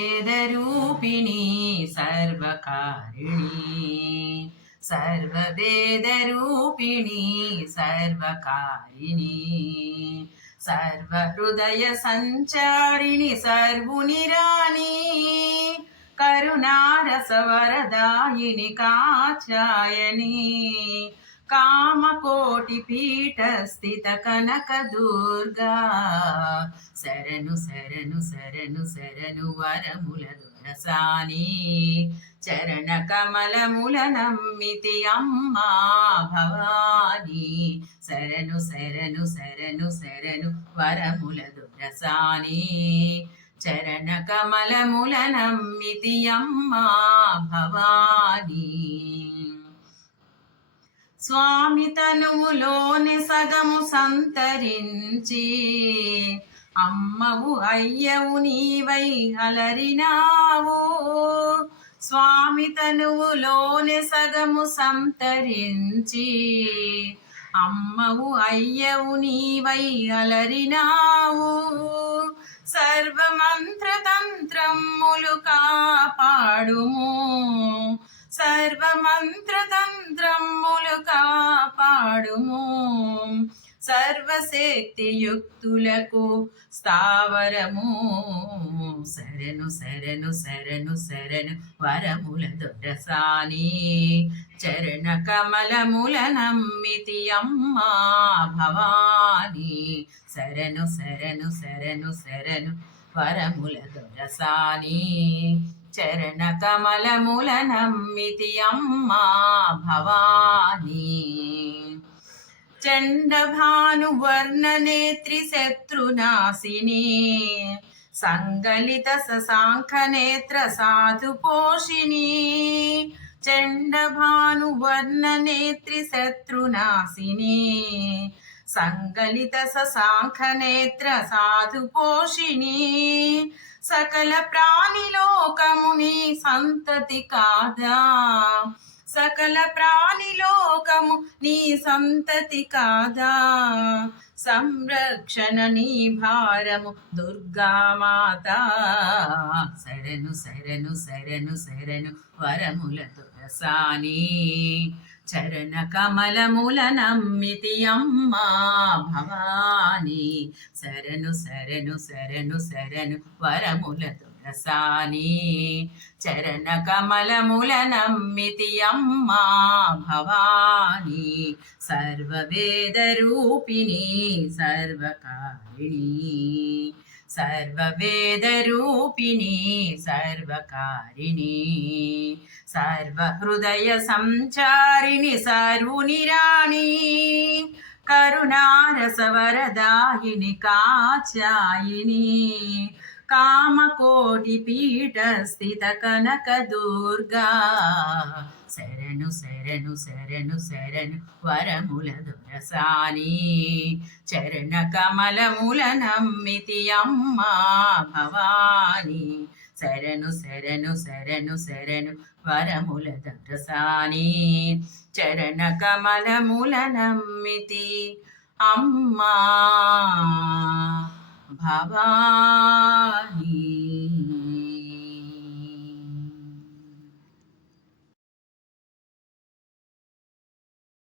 सर्ववेदरूपिणी सर्वकारिणी सर्ववेदरूपिणी सर्वकारिणी सर्वहृदयसञ्चारिणि सर्वुनिरानी करुणारसवरदायिनि कात्यायनी कामकोटिपीठस्थितकनकदुर्गा శరణు శరణు శరణు శరణు వరముల దొరసాని చరణ కమలముల నమ్మితి అమ్మా భవాని శరణు శరణు శరణు శరణు వరముల దొరసాని చరణ కమలముల నమ్మితి అమ్మా భవాని స్వామి తనువులోని సగము సంతరించి అమ్మవు అయ్యవు నీవై అలరినావు స్వామి తనువులోని సగము సంతరించి అమ్మవు అయ్యవు నీవై అలరినావు సర్వమంత్రతంత్రములు కాపాడుము సర్వమంత్రతంత్రములు కాపాడుము సర్వశక్తియుక్తులకు స్థావరము శరణు శరణు శరణు శరణు వరముల దొరసాని చరణ కమలముల నమ్మితి అమ్మా భవాని శరణు శరణు శరణు శరణు వరముల దొరసాని చరణ కమలముల నమ్మితి అమ్మా భవాని చండభానువర్ణనేత్రి శత్రునాశిని సంగలిత శశాంఖనేత్ర సాధుపోషిణి చండభానువర్ణనేత్రి శత్రునాశిని సంగలిత శశాంఖనేత్ర సాధుపోషిణి సకల ప్రాణిలోకముని సంతతి కాదా సకల ప్రాణిలోకము నీ సంతతి కాదా సంరక్షణ నీ భారము దుర్గామాత శరణు శరణు శరణు శరణు వరముల దొరసాని చరణ కమలముల నమ్మితి అమ్మా భవాని శరణు శరణు శరణు శరణు వరముల దొరసాని చరణ కమలముల నమ్మితి అమ్మా భవాని సర్వవేదరూపిణి సర్వకారిణి సర్వవేదరూపిణి సర్వకారిణి సర్వహృదయ సంచారిణి సర్వునిరాణి కరుణారసవరదాయిని కాచాయిని కామకోటి పీఠ స్థిత కనక దుర్గా శరణు శరణు శరణు శరణు వరముల దొరసాని చరణ కమలముల నమ్మితి అమ్మా భవాని శరణు శరణు శరణు శరణు వరముల దొరసాని చరణ కమలముల నమ్మితి అమ్మా భవాని